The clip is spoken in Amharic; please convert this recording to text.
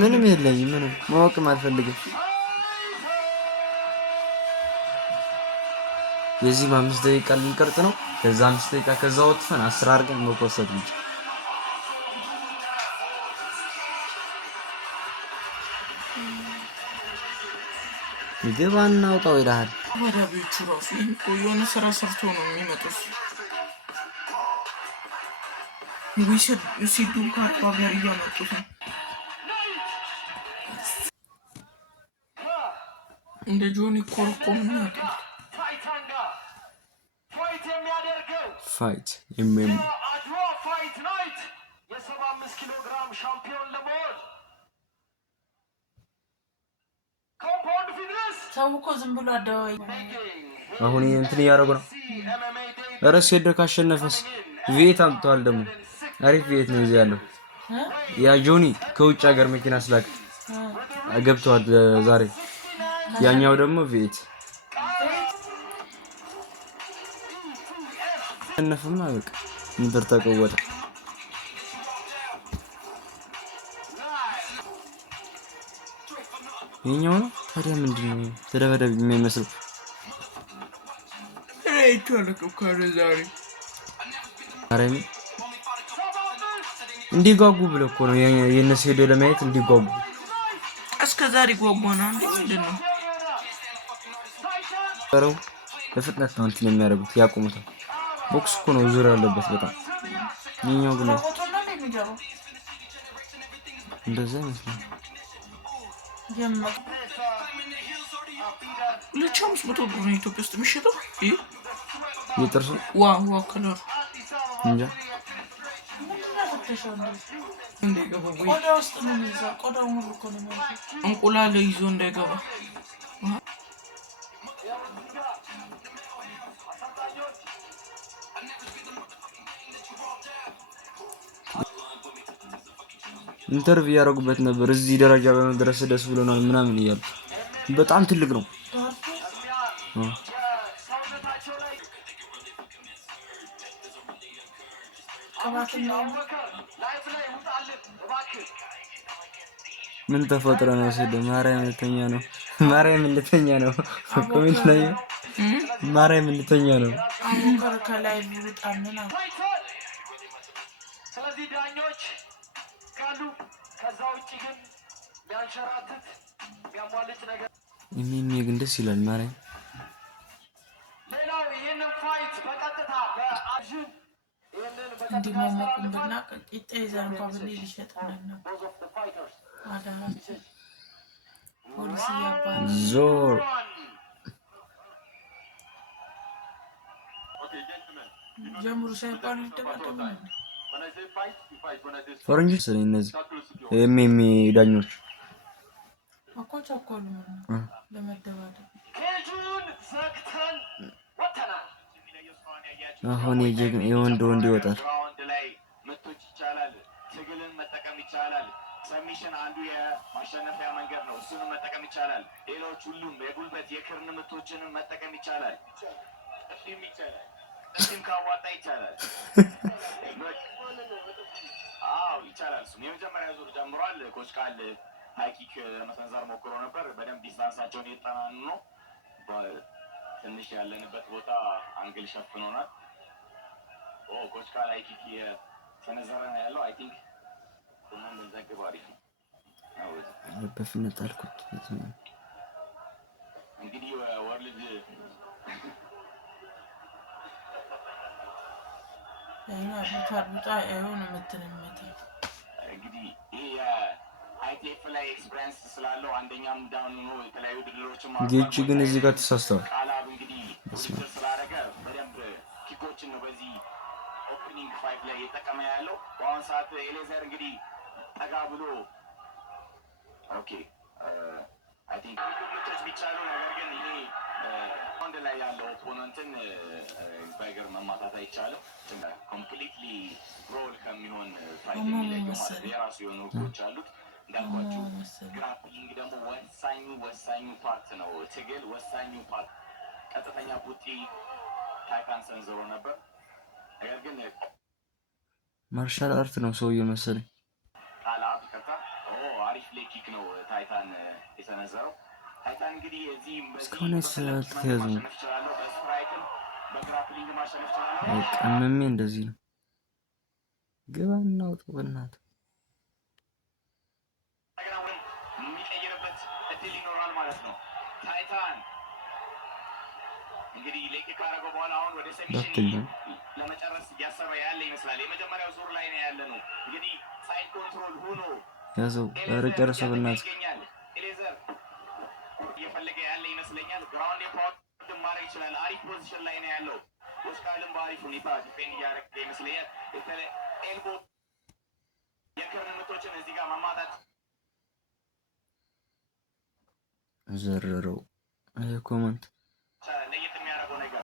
ምንም የለኝም ምንም ማወቅም አልፈልግም የዚህ 5 ደቂቃ ልንቀርጽ ነው ከዛ 5 ደቂቃ ከዛ ወጥፈን 10 አድርገን መቆሰጥ ነው ይገባና አውጣው ይላል ወደ ቤቱ ራሱ የሆነ ስራ ሰርቶ ነው የሚመጡት ሲዱን ካርባ ጋር እያመጡት ነው እንደ ጆኒ ኮርኮም ነው ፋይት ኤምኤም ፋይት ናይት የ75 ኪሎ ግራም ሻምፒዮን ለመሆን ኮምፓውንድ ፊትነስ ታውቆ ዝም ብሎ አዳዋይ አሁን እንትን ያረጉ ነው ራስ ሄደ ካሸነፈስ ቪኤት አምጥቷል ደግሞ አሪፍ ቪኤት ነው እዚህ ያለው ያ ጆኒ ከውጭ ሀገር መኪና ስላክ ገብቷል ዛሬ ያኛው ደግሞ ቪኤት እነፈማ በቃ ምድር ተቀወጠ የኛው ነው ታዲያ ምንድነው ተደበደብ የሚመስለው አይቷለሁ ከዛሬ አረም እንዲጓጉ ብለው እኮ ነው የነሱ ሄዶ ለማየት እንዲጓጉ እስከዛሬ ጓጓና ምንድነው አረው በፍጥነት ነው እንትን የሚያደርጉት ያቆሙታል ቦክስ እኮ ነው ዙር ያለበት በጣም የኛው ግን እንደዛ ነው ለቻምስ መቶ ብር ኢትዮጵያ ውስጥ የሚሸጠው የጥርሱ ዋው ከለር እንጃ ቆዳ ውስጥ ነው የሚይዘው ቆዳው ሙሉ እኮ ነው የሚይዘው እንቁላል ይዞ እንዳይገባ ኢንተርቪው ያደረጉበት ነበር እዚህ ደረጃ በመድረስ ደስ ብሎናል ምናምን ይያል በጣም ትልቅ ነው ምን ተፈጥሮ ነው ሲል ማርያም ልተኛ ነው ኮሜንት ላይ ማርያም ልተኛ ነው አሁን ከላይ ይውጣልና ስለዚህ ዳኞች ካሉ ከዛ ውጪ ግን ያንሸራተት ያሟልጭ ነገር ግን ደስ ይላል ማርያም ሌላው ይሄንን ፋይት በቀጥታ በአጅን ይሄንን እንዲሞሞቁና ቂጣ ይዘን እንኳን ይሸጣል አዳማ ፖሊስ ያባል ዞር ጀምሩ ሳይባል ይደባደባል ፈረንጆች ስለኝ እነዚህ ኤምኤም ዳኞች አቆጫቆሉ ለመደባደብ ኬጁን ዘግተን ወተናል አሁን የወንድ ይወጣል ግራውንድ ላይ መቶች ይቻላል ትግልን መጠቀም ይቻላል ሰሚሽን አንዱ የማሸነፊያ መንገድ ነው እሱንም መጠቀም ይቻላል ሌሎች ሁሉም የጉልበት የክርን ምቶችንም መጠቀም ይቻላል እሺም ይቻላል እሺም ካዋጣ ይቻላል አው ይቻላል እሱም የመጀመሪያ ዙር ጀምሯል ኮች ቃል ሃይኪክ መሰንዘር ሞክሮ ነበር በደንብ ዲስታንሳቸውን እየጠናኑ ነው ትንሽ ያለንበት ቦታ አንግል ሸፍኖናል ኮች ቃል ሃይኪክ የሰነዘረ ነው ያለው አይ ቲንክ ሁሉም ዘግባሪ በፍጥነት አልኩት እንግዲህ ወርልድ ታርቡጣ አይሆን የምትነመት እንግዲህ ይሄ አይቲኤፍ ላይ ኤክስፒሪየንስ ስላለው አንደኛም ዳውን ነው የተለያዩ ድሎችም ጌቺ ግን እዚህ ጋር ተሳስተዋል ቃላብ እንግዲህ ስላደረገ በደንብ ኪኮችን ነው በዚህ ኦፕኒንግ ፋይት ላይ እየተጠቀመ ያለው በአሁን ሰዓት ኤሌዘር እንግዲህ ጠጋ ብሎ ኦኬ አይ ቲንክ ምቶች ቢቻሉ ነገር ግን ይሄ አንድ ላይ ያለው ኦፖነንትን ባይገር መማታት አይቻልም ኮምፕሊትሊ ሮል ከሚሆን ፋይት የሚለየው የራሱ የሆኑ ህጎች አሉት እንዳልኳችሁ ግራፕሊንግ ደግሞ ወሳኙ ፓርት ነው ትግል ወሳኙ ፓርት ቀጥተኛ ቡጢ ታይካን ሰንዝሮ ነበር ነገር ግን ማርሻል አርት ነው ሰውዬው መሰለኝ ቃላብ ይቅርታ። አሪፍ ሌኪክ ነው ታይታን የሰነዘረው። ታይታን እንግዲህ እዚህም እስካሁን አልተያዙም። ማሸነፍ ይችላለሁ፣ በስትራይክም በግራፕሊንግ ማሸነፍ ይችላለሁ። ቀመሜ እንደዚህ ነው። ግባ እናውጡ በእናትህ። የሚቀይርበት እድል ይኖራል ማለት ነው። ታይታን እንግዲህ ሌክ ካረገው በኋላ አሁን ወደ ሰሚሽን ለመጨረስ እያሰበ ያለ ይመስላል። የመጀመሪያው ዙር ላይ ነው ያለ ነው። እንግዲህ ሳይድ ኮንትሮል ሆኖ ያዘው ጨረሰ በእናትህ። ኤሌዘር እየፈለገ ያለ ይመስለኛል። ግራውንድ የፓወር ማድረግ ይችላል። አሪፍ ፖዚሽን ላይ ነው ያለው። ኦስካርም በአሪፍ ሁኔታ ዲፌንድ እያደረገ ይመስለኛል። ኤልቦ የክርን ምቶችን እዚህ ጋር ማማጣት ዘረረው። አይ ኮመንት